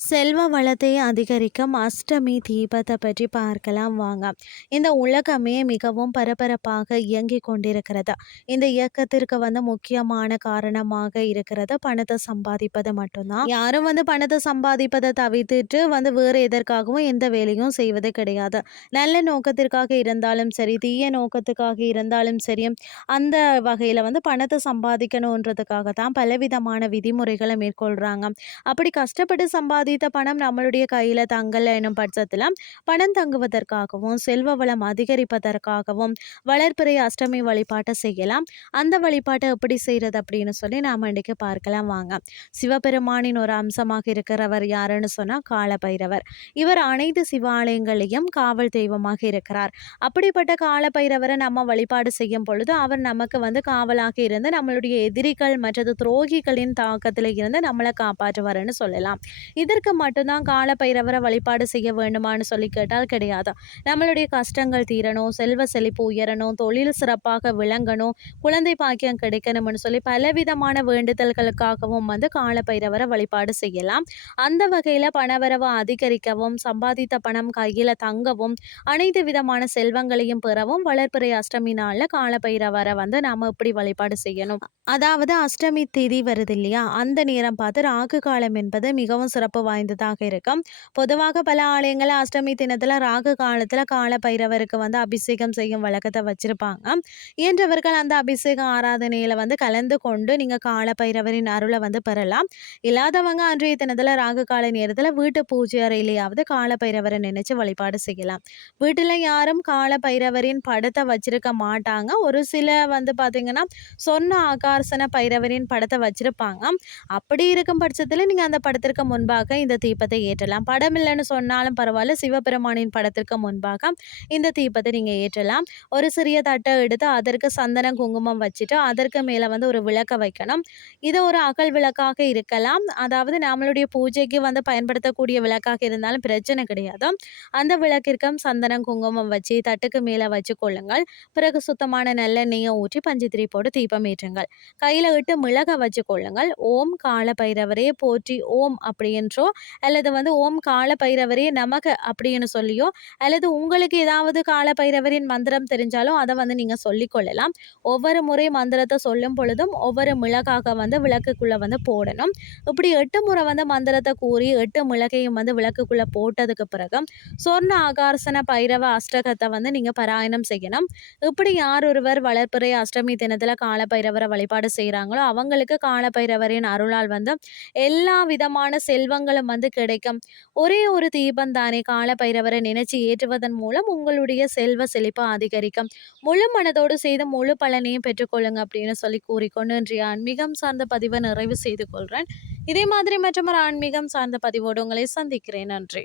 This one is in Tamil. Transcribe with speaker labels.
Speaker 1: செல்வ வளத்தை அதிகரிக்கும் அஷ்டமி தீபத்தை பற்றி பார்க்கலாம் வாங்க. இந்த உலகமே மிகவும் பரபரப்பாக இயங்கி கொண்டிருக்கிறது. இந்த இயக்கத்திற்கு வந்து முக்கியமான காரணமாக இருக்கிறது பணத்தை சம்பாதிப்பது மட்டும்தான். யாரும் வந்து பணத்தை சம்பாதிப்பதை தவிர்த்துட்டு வந்து வேறு எதற்காகவும் எந்த வேலையும் செய்வது கிடையாது. நல்ல நோக்கத்திற்காக இருந்தாலும் சரி தீய நோக்கத்துக்காக இருந்தாலும் சரி அந்த வகையில் வந்து பணத்தை சம்பாதிக்கணுன்றதுக்காக தான் பலவிதமான விதிமுறைகளை மேற்கொள்கிறாங்க அப்படி கஷ்டப்பட்டு சம்பாதித்த பணம் நம்மளுடைய கையில் தங்கல் எனும் பட்சத்தில் பணம் தங்குவதற்காகவும் செல்வ வளம் அதிகரிப்பதற்காகவும் வளர்ப்பிறை அஷ்டமி வழிபாட்டை செய்யலாம். அந்த வழிபாட்டை எப்படி செய்கிறது அப்படின்னு சொல்லி நாம் இன்றைக்கு பார்க்கலாம் வாங்க. சிவபெருமானின் ஒரு அம்சமாக இருக்கிறவர் யாருன்னு சொன்னால் காலபைரவர். இவர் அனைத்து சிவாலயங்களையும் காவல் தெய்வமாக இருக்கிறார். அப்படிப்பட்ட காலபைரவரை நம்ம வழிபாடு செய்யும் பொழுது அவர் நமக்கு வந்து காவலாக இருந்து நம்மளுடைய எதிரிகள் மற்றது துரோகிகளின் தாக்கத்தில் இருந்து நம்மளை காப்பாற்றுவாருன்னு சொல்லலாம். இது இதற்கு மட்டும்தான் காலபைரவரை வழிபாடு செய்ய வேண்டுமான்னு சொல்லி கேட்டால் கிடையாது. நம்மளுடைய கஷ்டங்கள் தீரணும் செல்வ செழிப்பு உயரணும் தொழில் சிறப்பாக விளங்கணும் குழந்தை பாக்கியம் கிடைக்கணும்னு சொல்லி பலவிதமான வேண்டுதல்களுக்காகவும் வந்து காலபைரவரை வழிபாடு செய்யலாம். அந்த வகையில் பணவரவை அதிகரிக்கவும் சம்பாதித்த பணம் கையில் தங்கவும் அனைத்து விதமான செல்வங்களையும் பெறவும் வளர்ப்பிறை அஷ்டமி நாளில் காலபைரவரை வந்து நாம் இப்படி வழிபாடு செய்யணும்? அதாவது அஷ்டமி திதி வருது இல்லையா? அந்த நேரம் பார்த்து ராகு காலம் என்பது மிகவும் சிறப்பு வாய்ந்ததாக இருக்கும். பொதுவாக பல ஆலயங்கள் அஷ்டமி தினத்தில் ராகு காலத்தில் கால பைரவருக்கு வந்து அபிஷேகம் செய்யும் வழக்கத்தை வச்சுருப்பாங்க. இயன்றவர்கள் அந்த அபிஷேக ஆராதனையில் வந்து கலந்து கொண்டு நீங்கள் கால பைரவரின் அருளை வந்து பெறலாம். இல்லாதவங்க அன்றைய தினத்தில் ராகு கால நேரத்தில் வீட்டு பூஜை அறையிலேயாவது கால பைரவரை நினைச்சு வழிபாடு செய்யலாம். வீட்டில் யாரும் கால பைரவரின் படத்தை வச்சிருக்க மாட்டாங்க. ஒரு சில வந்து பார்த்தீங்கன்னா சொன்ன ஆகார்சன பைரவரின் படத்தை வச்சிருப்பாங்க. அப்படி இருக்கும் பட்சத்தில் நீங்கள் அந்த படத்திற்கு முன்பாக இந்த தீபத்தை ஏற்றலாம். படம் இல்லைன்னு சொன்னாலும் பரவாயில்ல. சிவபெருமானின் படத்திற்கு முன்பாக இந்த தீபத்தை நீங்கள் ஏற்றலாம். ஒரு சிறிய தட்டை எடுத்து அதற்கு சந்தனம் குங்குமம் வச்சுட்டு அதற்கு மேலே வந்து ஒரு விளக்க வைக்கணும். இது ஒரு அகல் விளக்காக இருக்கலாம். அதாவது நம்மளுடைய பூஜைக்கு வந்து பயன்படுத்தக்கூடிய விளக்காக இருந்தாலும் பிரச்சனை கிடையாது. அந்த விளக்கிற்கும் சந்தனம் குங்குமம் வச்சு தட்டுக்கு மேலே வச்சு கொள்ளுங்கள். பிறகு சுத்தமான நல்லெண்ணெயை ஊற்றி பஞ்சத்திரி போட்டு தீபம் ஏற்றுங்கள். கையில் இட்டு மிளக வச்சு கொள்ளுங்கள். ஓம் கால பைரவரே போற்றி ஓம் அப்படின்றோ அல்லது வந்து ஓம் கால பைரவரே நமக்கு அப்படின்னு சொல்லியோ அல்லது உங்களுக்கு ஏதாவது கால பைரவரின் மந்திரம் தெரிஞ்சாலும் அதை வந்து நீங்கள் சொல்லிக்கொள்ளலாம் ஒவ்வொரு முறை மந்திரத்தை சொல்லும் பொழுதும் ஒவ்வொரு மிளகாக வந்து விளக்குக்குள்ளே வந்து போடணும். இப்படி எட்டு முறை வந்து மந்திரத்தை கூறி எட்டு மிளகையும் வந்து விளக்குக்குள்ளே போட்டதுக்கு பிறகு சொர்ண ஆகார்சன பைரவ அஷ்டகத்தை வந்து நீங்கள் பாராயணம் செய்யணும். இப்படி யார் ஒருவர் வளர்ப்புறை அஷ்டமி தினத்தில் கால வழிபாடு செய்கிறாங்களோ அவங்களுக்கு கால பைரவரின் அருளால் வந்து எல்லா விதமான செல்வங்களும் வந்து கிடைக்கும். ஒரே ஒரு தீபம் தானே கால பைரவரை நினைச்சு ஏற்றுவதன் மூலம் உங்களுடைய செல்வ செழிப்பு அதிகரிக்கும். முழு மனதோடு செய்து முழு பலனையும் பெற்றுக்கொள்ளுங்க அப்படின்னு சொல்லி கூறிக்கொண்டு இன்றைய ஆன்மீகம் சார்ந்த பதிவை நிறைவு செய்து கொள்கிறேன் இதே மாதிரி மற்றொரு ஆன்மீகம் சார்ந்த பதிவோடு உங்களை சந்திக்கிறேன். நன்றி.